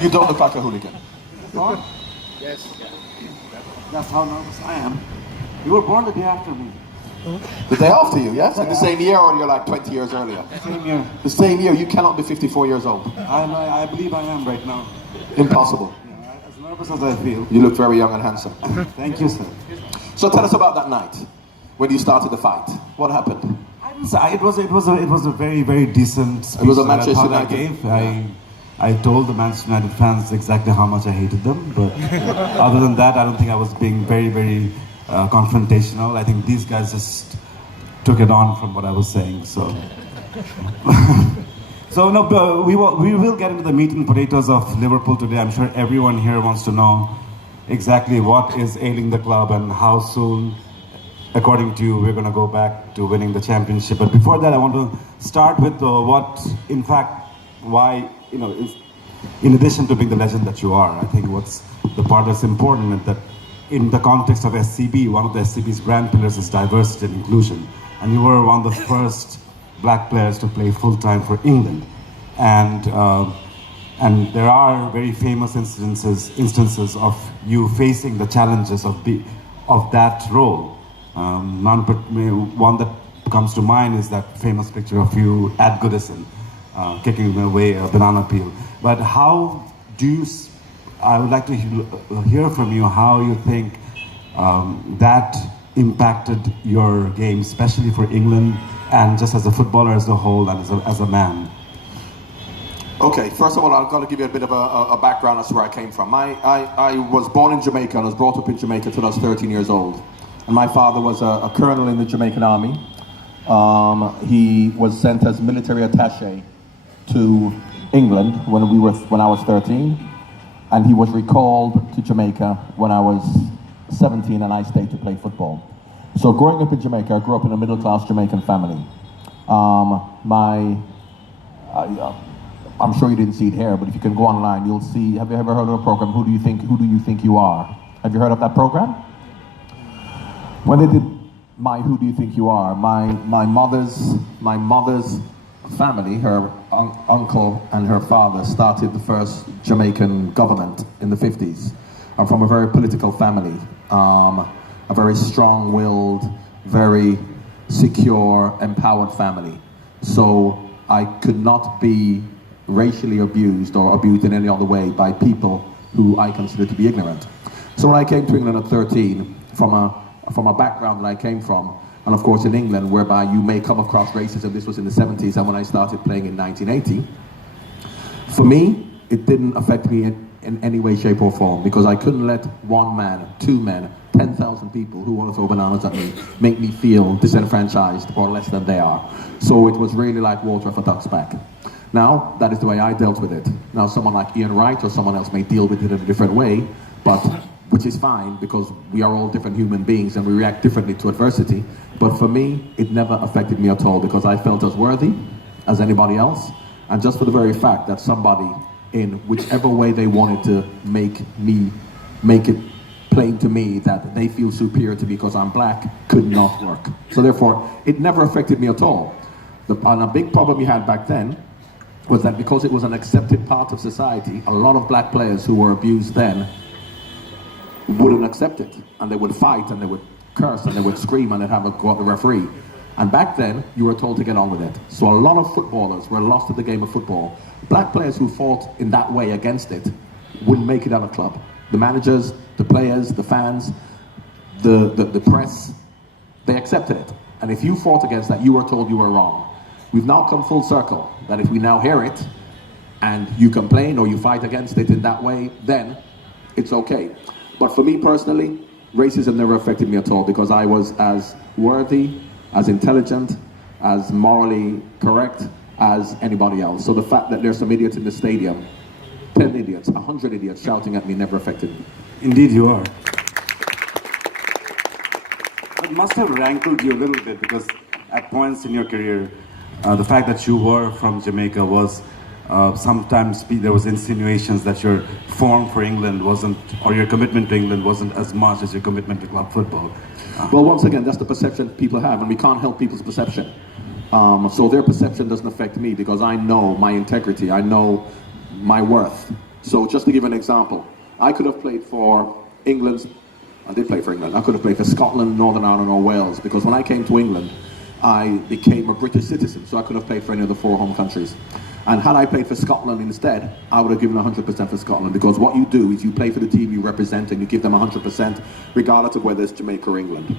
You don't look like a hooligan. What? Yes. That's how nervous I am. You were born the day after me. The day after you, yes? In the same year, or you're like 20 years earlier? Same year. The same year. You cannot be 54 years old. I believe I am right now. Impossible. Yeah, as nervous as I feel. You look very young and handsome. Thank you, sir. So tell us about that night when you started the fight. What happened? It was a very, very decent speech It was a that Manchester I thought I United. gave. I told the Manchester United fans exactly how much I hated them, but other than that, I don't think I was being very, very confrontational. I think these guys just took it on from what I was saying. So, so no, we will get into the meat and potatoes of Liverpool today. I'm sure everyone here wants to know exactly what is ailing the club and how soon, according to you, we're going to go back to winning the championship. But before that, I want to start with what, in fact, why, you know, in addition to being the legend that you are, I think what's the part that's important is that in the context of SCB, one of the SCB's brand pillars is diversity and inclusion. And you were one of the first black players to play full-time for England. And there are very famous instances of you facing the challenges of that role. One that comes to mind is that famous picture of you at Goodison, kicking away a banana peel. But how do you, I would like to hear from you how you think that impacted your game, especially for England, and just as a footballer as a whole and as a man. Okay, first of all, I've got to give you a bit of a background as to where I came from. I was born in Jamaica and was brought up in Jamaica till I was 13 years old. And my father was a colonel in the Jamaican army. He was sent as military attaché to England when I was 13, and he was recalled to Jamaica when I was 17, and I stayed to play football. So growing up in Jamaica, I grew up in a middle-class Jamaican family. I'm sure you didn't see it here, but if you can go online, you'll see. Have you ever heard of a program? Who do you think you are? Have you heard of that program? When they did my Who Do You Think You Are, my mother's family, her uncle and her father started the first Jamaican government in the 50s. I'm from a very political family, a very strong-willed, very secure, empowered family. So I could not be racially abused or abused in any other way by people who I consider to be ignorant. So when I came to England at 13, from a background that I came from, and of course in England, whereby you may come across racism, this was in the 70s, and when I started playing in 1980, for me, it didn't affect me in any way, shape or form, because I couldn't let one man, two men, 10,000 people who want to throw bananas at me make me feel disenfranchised or less than they are. So it was really like water off a duck's back. Now, that is the way I dealt with it. Now, someone like Ian Wright or someone else may deal with it in a different way, but which is fine because we are all different human beings and we react differently to adversity. But for me, it never affected me at all because I felt as worthy as anybody else. And just for the very fact that somebody, in whichever way they wanted to make it plain to me that they feel superior to me because I'm black, could not work. So therefore, it never affected me at all. And a big problem we had back then was that because it was an accepted part of society, a lot of black players who were abused then wouldn't accept it. And they would fight and they would curse and they would scream and they'd have a go at the referee. And back then, you were told to get on with it. So a lot of footballers were lost to the game of football. Black players who fought in that way against it wouldn't make it out of club. The managers, the players, the fans, the press, they accepted it. And if you fought against that, you were told you were wrong. We've now come full circle, that if we now hear it, and you complain or you fight against it in that way, then it's okay. But for me personally, racism never affected me at all because I was as worthy, as intelligent, as morally correct as anybody else. So the fact that there's some idiots in the stadium, 10 idiots, 100 idiots shouting at me never affected me. Indeed you are. It must have rankled you a little bit because at points in your career, the fact that you were from Jamaica was sometimes there was insinuations that your form for England wasn't, or your commitment to England wasn't as much as your commitment to club football. Well, once again, that's the perception people have, and we can't help people's perception. So their perception doesn't affect me because I know my integrity, I know my worth, So just to give an example, I could have played for England. I did play for England. I could have played for Scotland, Northern Ireland or Wales, because when I came to England, I became a British citizen, so I could have played for any of the 4 home countries. And had I played for Scotland instead, I would have given 100% for Scotland, because what you do is you play for the team you represent and you give them 100%, regardless of whether it's Jamaica or England.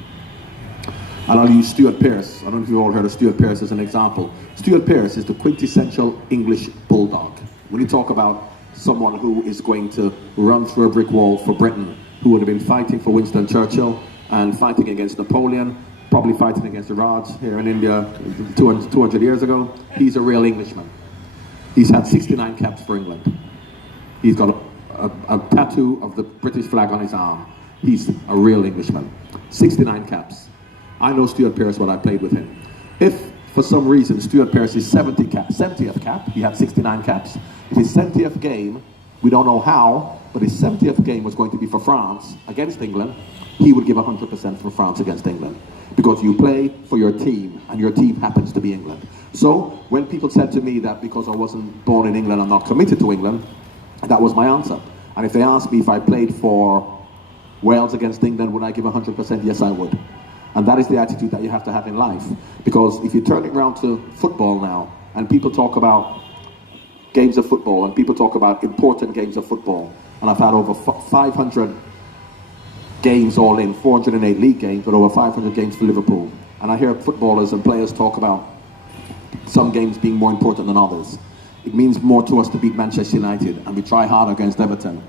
And I'll use Stuart Pearce. I don't know if you've all heard of Stuart Pearce as an example. Stuart Pearce is the quintessential English bulldog. When you talk about someone who is going to run through a brick wall for Britain, who would have been fighting for Winston Churchill and fighting against Napoleon, probably fighting against the Raj here in India 200 years ago, he's a real Englishman. He's had 69 caps for England. He's got a tattoo of the British flag on his arm. He's a real Englishman. 69 caps. I know Stuart Pearce when I played with him. If, for some reason, Stuart Pearce's 70th cap, he had 69 caps, if his 70th game, we don't know how, but his 70th game was going to be for France against England, he would give 100% for France against England. Because you play for your team, and your team happens to be England. So, when people said to me that because I wasn't born in England, I'm not committed to England, that was my answer. And if they asked me if I played for Wales against England, would I give 100%? Yes, I would. And that is the attitude that you have to have in life. Because if you turn it around to football now, and people talk about games of football, and people talk about important games of football, and I've had over 500 games all in, 408 league games, but over 500 games for Liverpool. And I hear footballers and players talk about some games being more important than others. It means more to us to beat Manchester United, and we try hard against Everton.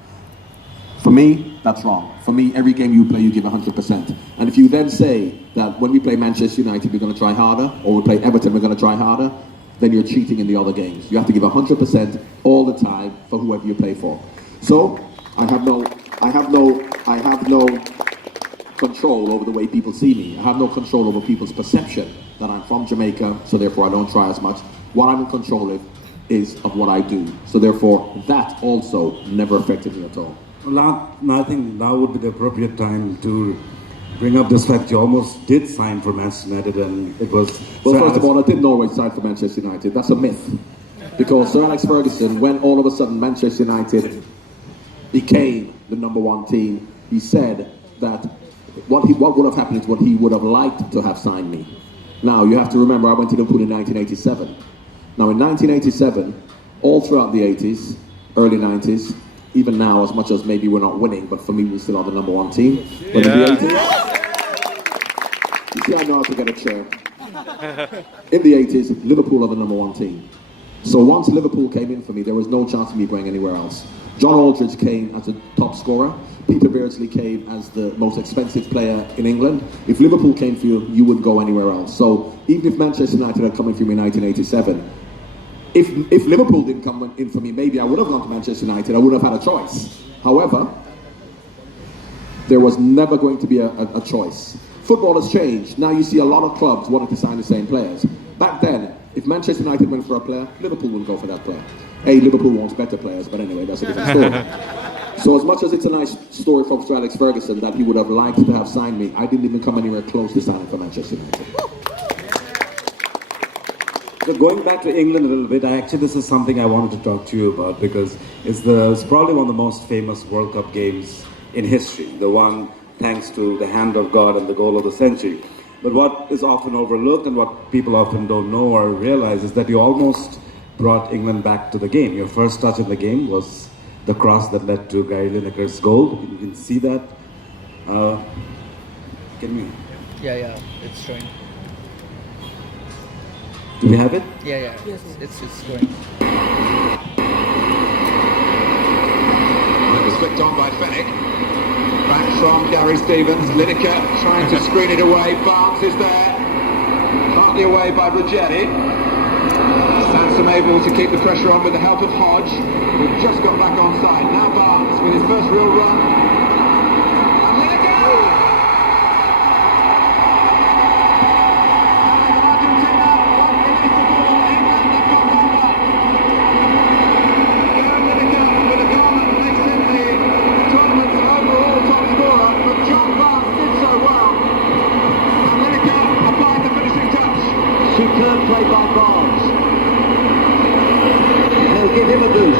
For me, that's wrong. For me, every game you play, you give 100%. And if you then say that when we play Manchester United, we're going to try harder, or we play Everton, we're going to try harder, then you're cheating in the other games. You have to give 100% all the time for whoever you play for. So, I have no control over the way people see me. I have no control over people's perception that I'm from Jamaica, so therefore I don't try as much. What I'm in control of is of what I do. So therefore, that also never affected me at all. Well, I think now would be the appropriate time to bring up this fact you almost did sign for Manchester United, and it was... Well, first of all, I didn't always sign for Manchester United. That's a myth. Because Sir Alex Ferguson, when all of a sudden Manchester United became the #1 team, he said that what would have happened is what he would have liked to have signed me. Now, you have to remember, I went to Liverpool in 1987. Now, in 1987, all throughout the 80s, early 90s, even now, as much as maybe we're not winning, but for me, we still are the #1 team. But in the 80s, you see, I know how to get a chair. In the 80s, Liverpool are the #1 team. So once Liverpool came in for me, there was no chance of me going anywhere else. John Aldridge came as a top scorer. Peter Beardsley came as the most expensive player in England. If Liverpool came for you, you wouldn't go anywhere else. So even if Manchester United had come in for me in 1987, if Liverpool didn't come in for me, maybe I would have gone to Manchester United. I would have had a choice. However, there was never going to be a choice. Football has changed. Now you see a lot of clubs wanting to sign the same players. Back then, if Manchester United went for a player, Liverpool wouldn't go for that player. Liverpool wants better players, but anyway, that's a different story. So as much as it's a nice story from Sir Alex Ferguson that he would have liked to have signed me, I didn't even come anywhere close to signing for Manchester United. So going back to England a little bit, this is something I wanted to talk to you about, because it's probably one of the most famous World Cup games in history. The one thanks to the hand of God and the goal of the century. But what is often overlooked and what people often don't know or realize is that you almost brought England back to the game. Your first touch in the game was the cross that led to Gary Lineker's goal. You can see that. Can we? Yeah, it's showing. Do we have it? Yeah, yes. It's going. It was flicked on by Fennick. Back from Gary Stevens. Lineker trying to screen it away. Barnes is there. Partly away by Ruggieri. Sansom able to keep the pressure on with the help of Hodge, who just got back on side. Now Barnes with his first real run. And Lineker! And Argentina won the football. England have got one back. Gary Lineker with a goal that makes him the tournament's overall top scorer, but John Barnes did so well. And Lineker applied the finishing touch. Superb play by Barnes. Give him a boost.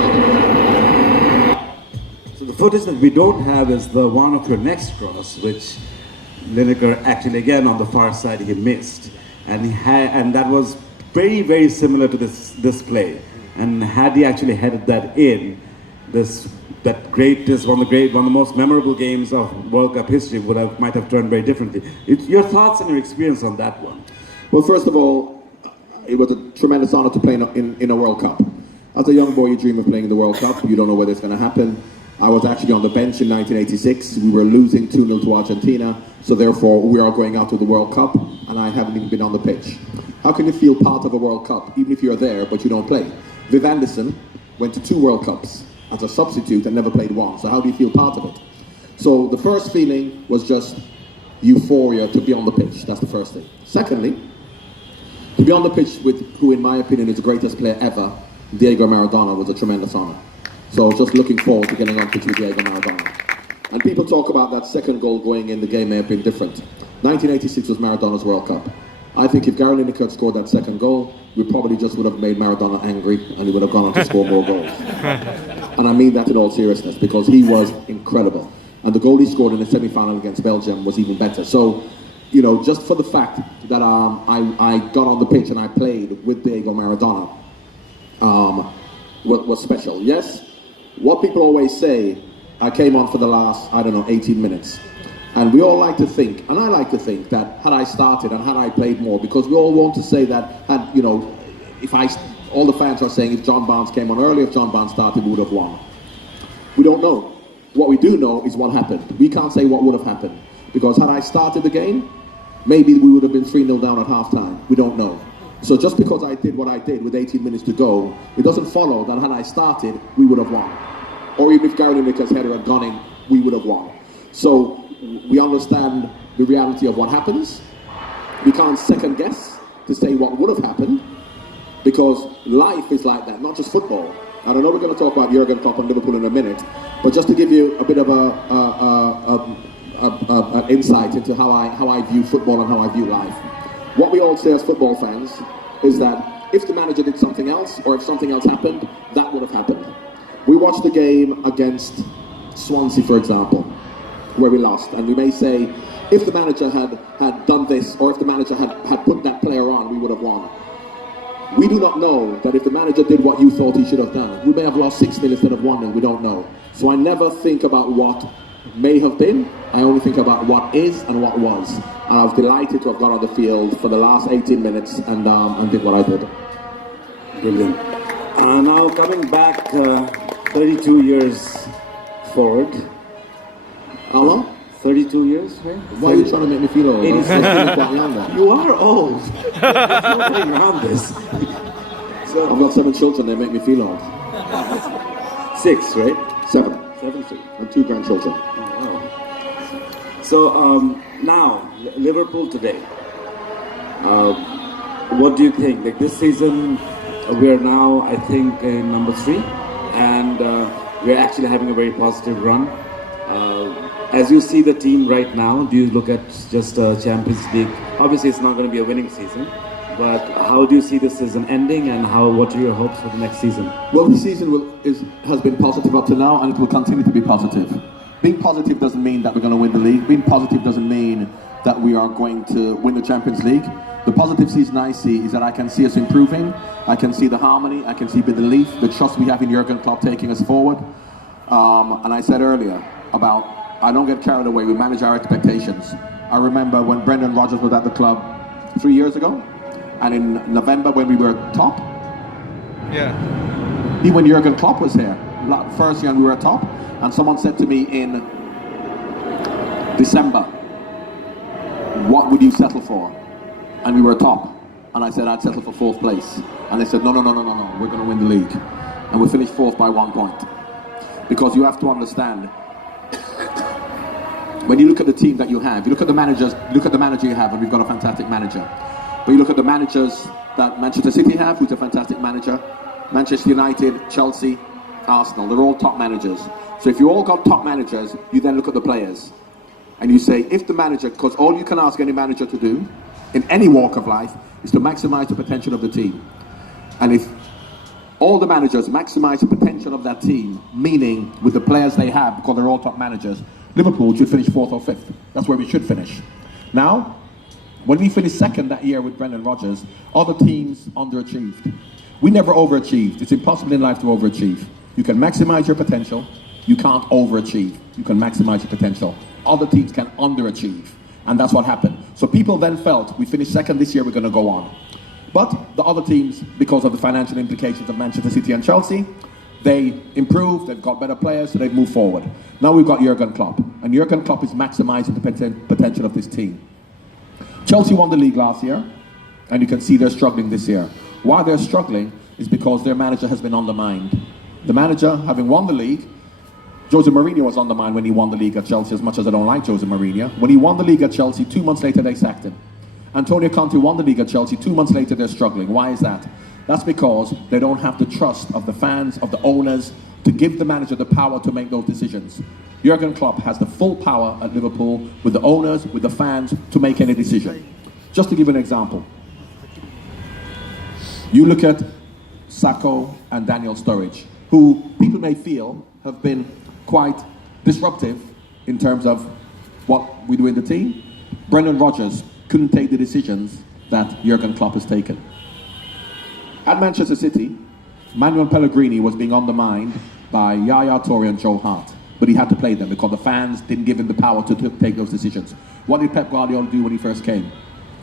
footage that we don't have is the one of your next cross, which Lineker actually, again, on the far side, he missed. And that was very, very similar to this play. And had he actually headed that in, one of the most memorable games of World Cup history might have turned very differently. Your thoughts and your experience on that one? Well, first of all, it was a tremendous honor to play in a World Cup. As a young boy, you dream of playing in the World Cup. You don't know whether it's going to happen. I was actually on the bench in 1986. We were losing 2-0 to Argentina, so therefore we are going out to the World Cup, and I haven't even been on the pitch. How can you feel part of a World Cup, even if you're there, but you don't play? Viv Anderson went to 2 World Cups as a substitute and never played one, so how do you feel part of it? So the first feeling was just euphoria to be on the pitch. That's the first thing. Secondly, to be on the pitch with who, in my opinion, is the greatest player ever, Diego Maradona, was a tremendous honor. So just looking forward to getting on pitch with Diego Maradona. And people talk about that second goal going in, the game may have been different. 1986 was Maradona's World Cup. I think if Gary Lineker had scored that second goal, we probably just would have made Maradona angry and he would have gone on to score more goals. And I mean that in all seriousness, because he was incredible. And the goal he scored in the semi-final against Belgium was even better. So, you know, just for the fact that I got on the pitch and I played with Diego Maradona was special. Yes, what people always say, I came on for the last, 18 minutes. And we all like to think, and I like to think, that had I started and had I played more, because we all want to say that, all the fans are saying if John Barnes came on early, if John Barnes started, we would have won. We don't know. What we do know is what happened. We can't say what would have happened. Because had I started the game, maybe we would have been 3-0 down at halftime. We don't know. So just because I did what I did with 18 minutes to go, it doesn't follow that had I started, we would have won. Or even if Gary Lineker's header had gone in, we would have won. So we understand the reality of what happens. We can't second guess to say what would have happened, because life is like that, not just football. I don't know, we're going to talk about Jurgen Klopp and Liverpool in a minute, but just to give you a bit of an insight into how I view football and how I view life. What we all say as football fans is that if the manager did something else, or if something else happened, that would have happened. We watched the game against Swansea, for example, where we lost, and we may say, if the manager had done this, or if the manager had put that player on, we would have won. We do not know that if the manager did what you thought he should have done, we may have lost 6-0 instead of 1-0, we don't know. So I never think about what may have been, I only think about what is and what was. And I was delighted to have gone on the field for the last 18 minutes and did what I did. Brilliant. Now coming back 32 years forward. How long? 32 years, right? Why are you trying to make me feel old? I'm quite young now. You are old. There's no way around this. So, I've got 7 children, they make me feel old. 6, right? 7. 7. And 2 grandchildren. Oh, wow. So now, Liverpool today. What do you think? Like this season, we are now, I think, in number 3, and we're actually having a very positive run. As you see the team right now, do you look at just Champions League? Obviously, it's not going to be a winning season, but how do you see the season ending, and what are your hopes for the next season? Well, the season has been positive up to now, and it will continue to be positive. Being positive doesn't mean that we're going to win the league. Being positive doesn't mean that we are going to win the Champions League. The positive season I see is that I can see us improving. I can see the harmony. I can see the belief, the trust we have in Jurgen Klopp taking us forward. And I said earlier about, I don't get carried away. We manage our expectations. I remember when Brendan Rodgers was at the club 3 years ago, and in November when we were top. Yeah. Even when Jurgen Klopp was here, first year and we were top, and someone said to me in December, what would you settle for? And we were top. And I said, I'd settle for 4th place. And they said, no, we're going to win the league. And we finished 4th by 1 point. Because you have to understand, when you look at the team that you have, you look at the managers, look at the manager you have, and we've got a fantastic manager. But you look at the managers that Manchester City have, who's a fantastic manager, Manchester United, Chelsea, Arsenal, they're all top managers. So if you all got top managers, you then look at the players. And you say, if the manager, because all you can ask any manager to do, in any walk of life, is to maximize the potential of the team. And if all the managers maximize the potential of that team, meaning with the players they have, because they're all top managers, Liverpool should finish 4th or 5th. That's where we should finish. Now, when we finished 2nd that year with Brendan Rodgers, other teams underachieved. We never overachieved. It's impossible in life to overachieve. You can maximize your potential. You can't overachieve. You can maximize your potential. Other teams can underachieve. And that's what happened. So people then felt, we finished 2nd this year, we're going to go on. But the other teams, because of the financial implications of Manchester City and Chelsea, they improved, they've got better players, so they've moved forward. Now we've got Jurgen Klopp. And Jurgen Klopp is maximizing the potential of this team. Chelsea won the league last year, and you can see they're struggling this year. Why they're struggling is because their manager has been undermined. The manager, having won the league, Jose Mourinho was undermined when he won the league at Chelsea, as much as I don't like Jose Mourinho. When he won the league at Chelsea, 2 months later they sacked him. Antonio Conte won the league at Chelsea, 2 months later they're struggling. Why is that? That's because they don't have the trust of the fans, of the owners, to give the manager the power to make those decisions. Jurgen Klopp has the full power at Liverpool, with the owners, with the fans, to make any decision. Just to give an example. You look at Sacco and Daniel Sturridge, who people may feel have been quite disruptive in terms of what we do in the team. Brendan Rodgers couldn't take the decisions that Jurgen Klopp has taken. At Manchester City, Manuel Pellegrini was being undermined by Yaya Toure and Joe Hart, but he had to play them because the fans didn't give him the power to take those decisions. What did Pep Guardiola do when he first came?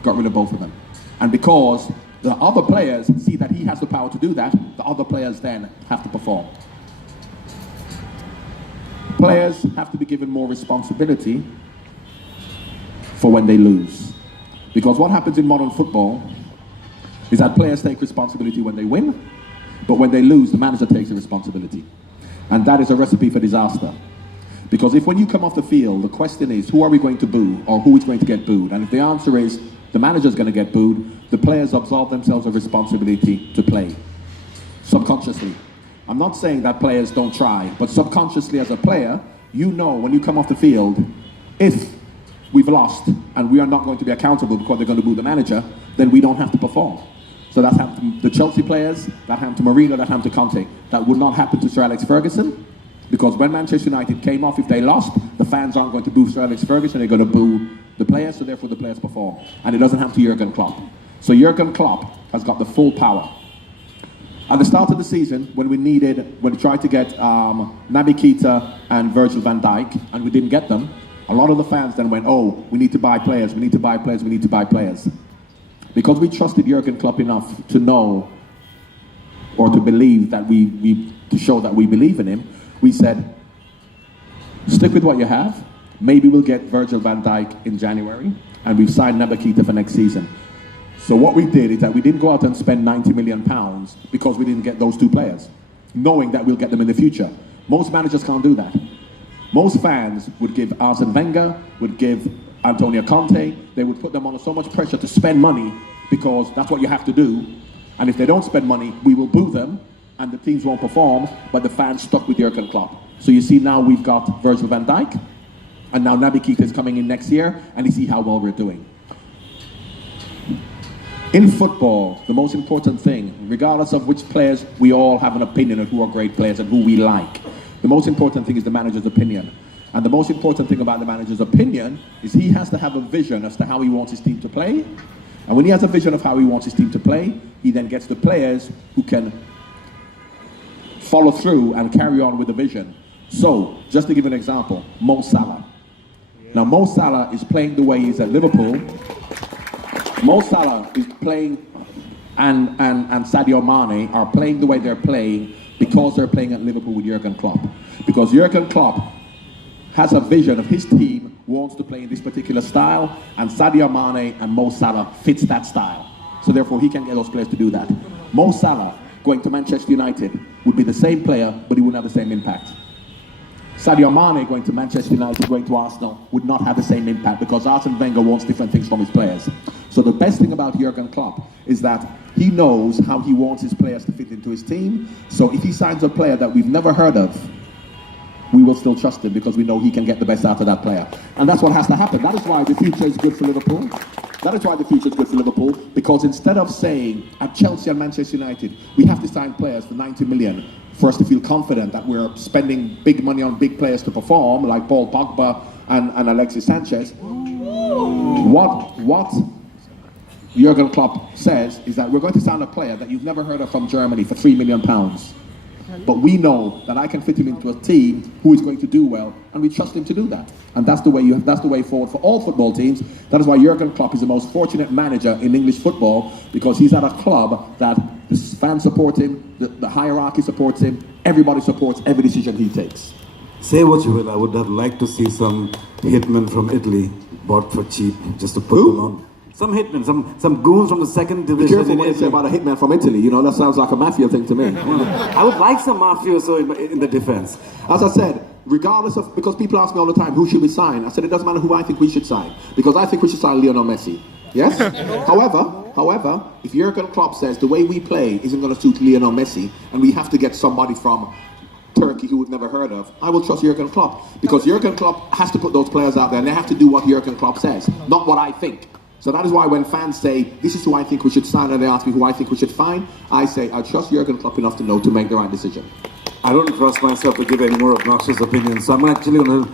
Got rid of both of them. And because the other players see that he has the power to do that, the other players then have to perform. Players have to be given more responsibility for when they lose. Because what happens in modern football is that players take responsibility when they win, but when they lose, the manager takes the responsibility. And that is a recipe for disaster. Because if when you come off the field, the question is, who are we going to boo, or who is going to get booed? And if the answer is, the manager's going to get booed, the players absolve themselves of responsibility to play. Subconsciously. I'm not saying that players don't try, but subconsciously as a player, you know when you come off the field, if we've lost and we are not going to be accountable because they're going to boo the manager, then we don't have to perform. So that's happened to the Chelsea players, that happened to Mourinho, that happened to Conte. That would not happen to Sir Alex Ferguson, because when Manchester United came off, if they lost, the fans aren't going to boo Sir Alex Ferguson, they're going to boo the players, so therefore the players perform. And it doesn't happen to Jurgen Klopp. So Jurgen Klopp has got the full power. At the start of the season, when we tried to get Naby Keita and Virgil van Dijk, and we didn't get them, a lot of the fans then went, oh, we need to buy players, we need to buy players, we need to buy players. Because we trusted Jurgen Klopp enough to know, or to believe that to show that we believe in him, we said, stick with what you have. Maybe we'll get Virgil van Dijk in January, and we've signed Naby Keita for next season. So what we did is that we didn't go out and spend £90 million because we didn't get those two players, knowing that we'll get them in the future. Most managers can't do that. Most fans would give Arsene Wenger, would give Antonio Conte, they would put them under so much pressure to spend money because that's what you have to do. And if they don't spend money, we will boo them and the teams won't perform, but the fans stuck with Jurgen Klopp. So you see now we've got Virgil van Dijk, and now Naby Keita is coming in next year, and you see how well we're doing. In football, the most important thing, regardless of which players, we all have an opinion of who are great players and who we like. The most important thing is the manager's opinion. And the most important thing about the manager's opinion is he has to have a vision as to how he wants his team to play. And when he has a vision of how he wants his team to play, he then gets the players who can follow through and carry on with the vision. So, just to give an example, Mo Salah. Now, Mo Salah is playing the way he's at Liverpool. Mo Salah is playing, and Sadio Mane are playing the way they're playing because they're playing at Liverpool with Jurgen Klopp. Because Jurgen Klopp has a vision of his team, wants to play in this particular style, and Sadio Mane and Mo Salah fits that style. So therefore he can get those players to do that. Mo Salah going to Manchester United would be the same player, but he wouldn't have the same impact. Sadio Mane going to Manchester United, going to Arsenal, would not have the same impact because Arsene Wenger wants different things from his players. So the best thing about Jurgen Klopp is that he knows how he wants his players to fit into his team. So if he signs a player that we've never heard of, we will still trust him because we know he can get the best out of that player. And that's what has to happen. That is why the future is good for Liverpool. That is why the future is good for Liverpool, because instead of saying at Chelsea and Manchester United, we have to sign players for 90 million for us to feel confident that we're spending big money on big players to perform, like Paul Pogba and Alexis Sanchez. What Jurgen Klopp says is that we're going to sign a player that you've never heard of from Germany for £3 million. But we know that I can fit him into a team who is going to do well, and we trust him to do that. And that's the way forward for all football teams. That is why Jurgen Klopp is the most fortunate manager in English football, because he's at a club that the fans support him, the hierarchy supports him, everybody supports every decision he takes. Say what you will, I would have liked to see some hitmen from Italy bought for cheap, just to put them on. Some hitmen, some goons from the second division. Be careful what you say about a hitman from Italy. You know, that sounds like a mafia thing to me. I would like some mafioso in the defense. As I said, regardless of, because people ask me all the time, who should we sign? I said, it doesn't matter who I think we should sign, because I think we should sign Lionel Messi. Yes? However, if Jurgen Klopp says the way we play isn't going to suit Lionel Messi, and we have to get somebody from Turkey who we've never heard of, I will trust Jurgen Klopp, because Jurgen Klopp has to put those players out there, and they have to do what Jurgen Klopp says, not what I think. So that is why when fans say, this is who I think we should sign, and they ask me who I think we should find, I say, I trust Jurgen Klopp enough to know to make the right decision. I don't trust myself to give any more obnoxious opinions, so I'm actually going to